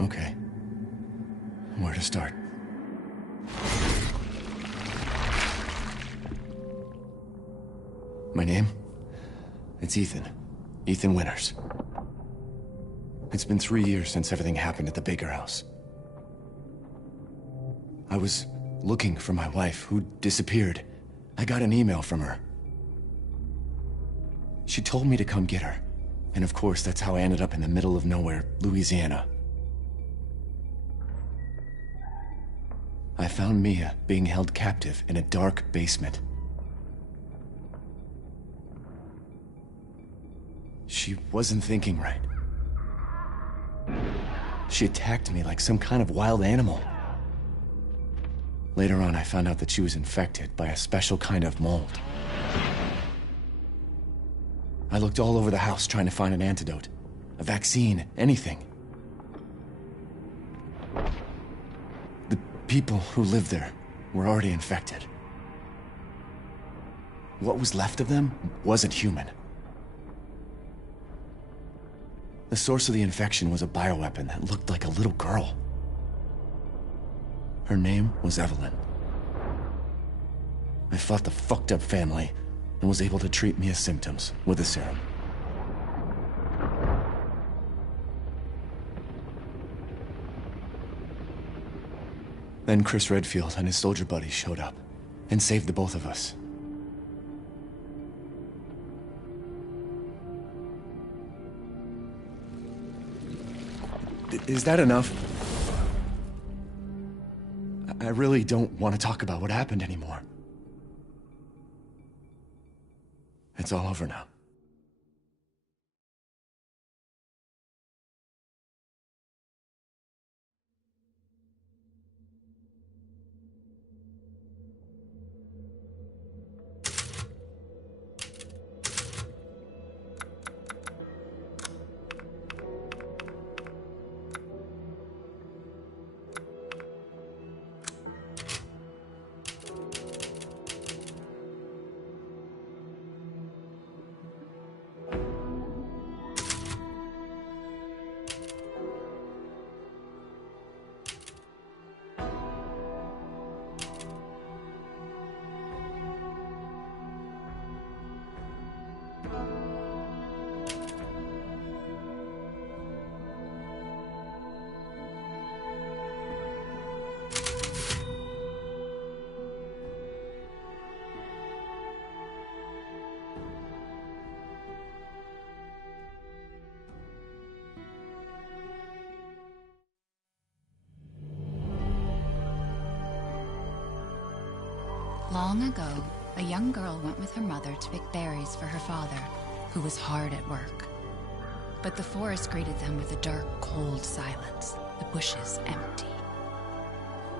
Okay. Where to start? My name? It's Ethan. Ethan Winters. It's been 3 years since everything happened at the Baker house. I was looking for my wife, who disappeared. I got an email from her. She told me to come get her. And of course, that's how I ended up in the middle of nowhere, Louisiana. I found Mia being held captive in a dark basement. She wasn't thinking right. She attacked me like some kind of wild animal. Later on, I found out that she was infected by a special kind of mold. I looked all over the house trying to find an antidote, a vaccine, anything. The people who lived there were already infected. What was left of them wasn't human. The source of the infection was a bioweapon that looked like a little girl. Her name was Evelyn. I fought the fucked up family and was able to treat Mia's symptoms with a serum. Then Chris Redfield and his soldier buddies showed up and saved the both of us. Is that enough? I really don't want to talk about what happened anymore. It's all over now. Long ago, a young girl went with her mother to pick berries for her father, who was hard at work. But the forest greeted them with a dark, cold silence, the bushes empty.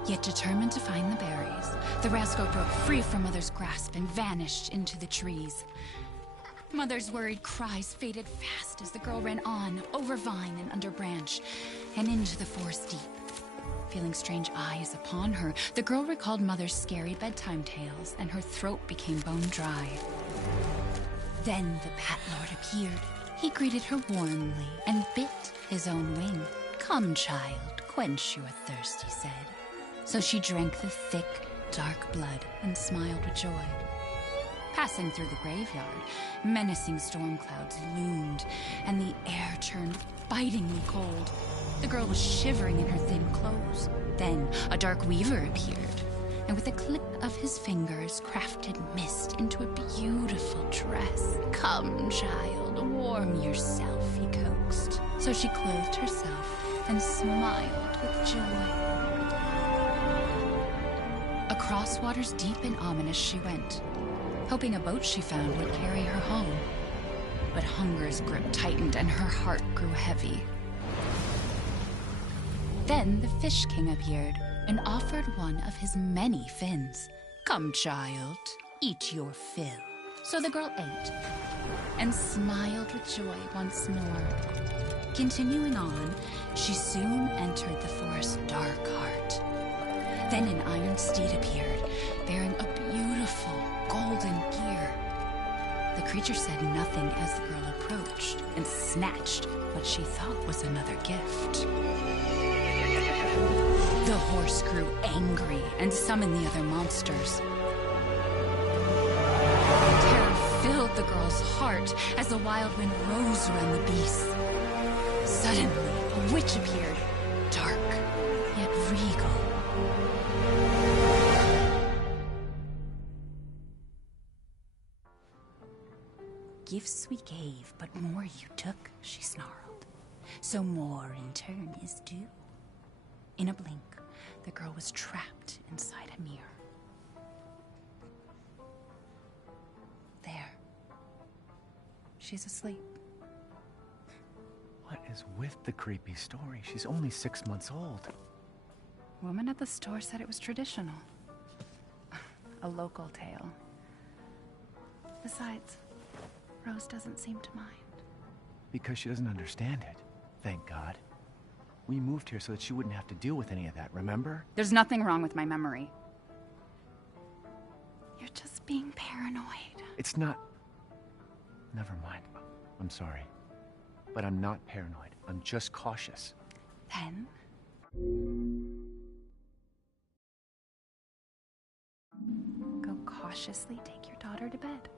Yet determined to find the berries, the rascal broke free from Mother's grasp and vanished into the trees. Mother's worried cries faded fast as the girl ran on, over vine and under branch, and into the forest deep. Feeling strange eyes upon her, the girl recalled Mother's scary bedtime tales, and her throat became bone dry. Then the Bat Lord appeared. He greeted her warmly and bit his own wing. "Come, child, quench your thirst," he said. So she drank the thick, dark blood and smiled with joy. Passing through the graveyard, menacing storm clouds loomed, and the air turned bitingly cold. The girl was shivering in her thin clothes. Then a dark weaver appeared, and with a click of his fingers, crafted mist into a beautiful dress. "Come, child, warm yourself," he coaxed. So she clothed herself and smiled with joy. Across waters deep and ominous she went, hoping a boat she found would carry her home. But hunger's grip tightened and her heart grew heavy. Then the Fish King appeared and offered one of his many fins. "Come, child, eat your fill." So the girl ate and smiled with joy once more. Continuing on, she soon entered the forest's dark heart. Then an iron steed appeared, bearing a beautiful golden gear. The creature said nothing as the girl approached and snatched what she thought was another gift. The horse grew angry and summoned the other monsters. Terror filled the girl's heart as the wild wind rose around the beast. Suddenly, a witch appeared, dark yet regal. Gifts we gave, but more you took, she snarled. So more in turn is due. In a blink, the girl was trapped inside a mirror. There. She's asleep. What is with the creepy story? She's only 6 months old. Woman at the store said it was traditional. A local tale. Besides, Rose doesn't seem to mind. Because she doesn't understand it. Thank God. We moved here so that she wouldn't have to deal with any of that, remember? There's nothing wrong with my memory. You're just being paranoid. It's not... Never mind. I'm sorry. But I'm not paranoid. I'm just cautious. Then... go cautiously take your daughter to bed.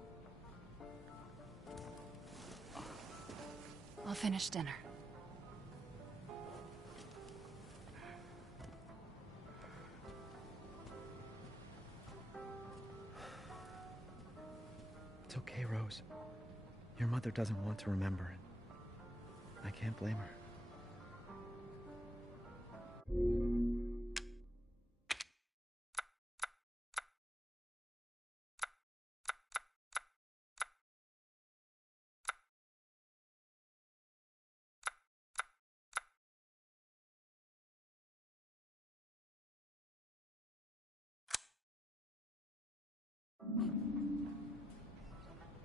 I'll finish dinner. It's okay, Rose. Your mother doesn't want to remember it. I can't blame her.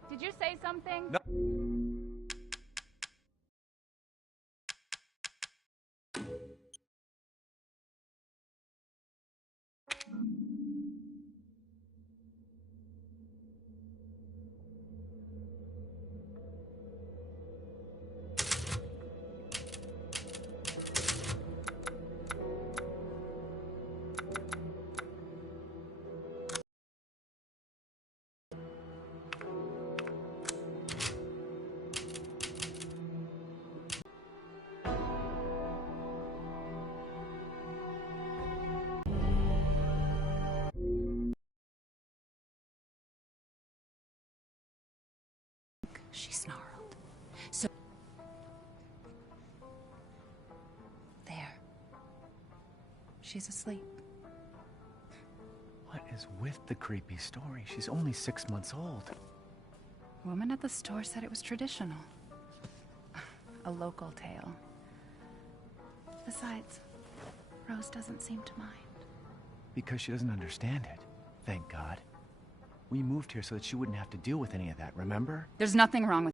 Did you say something? No. She snarled. So... there. She's asleep. What is with the creepy story? She's only 6 months old. Woman at the store said it was traditional. A local tale. Besides, Rose doesn't seem to mind. Because she doesn't understand it. Thank God. We moved here so that she wouldn't have to deal with any of that, remember? There's nothing wrong with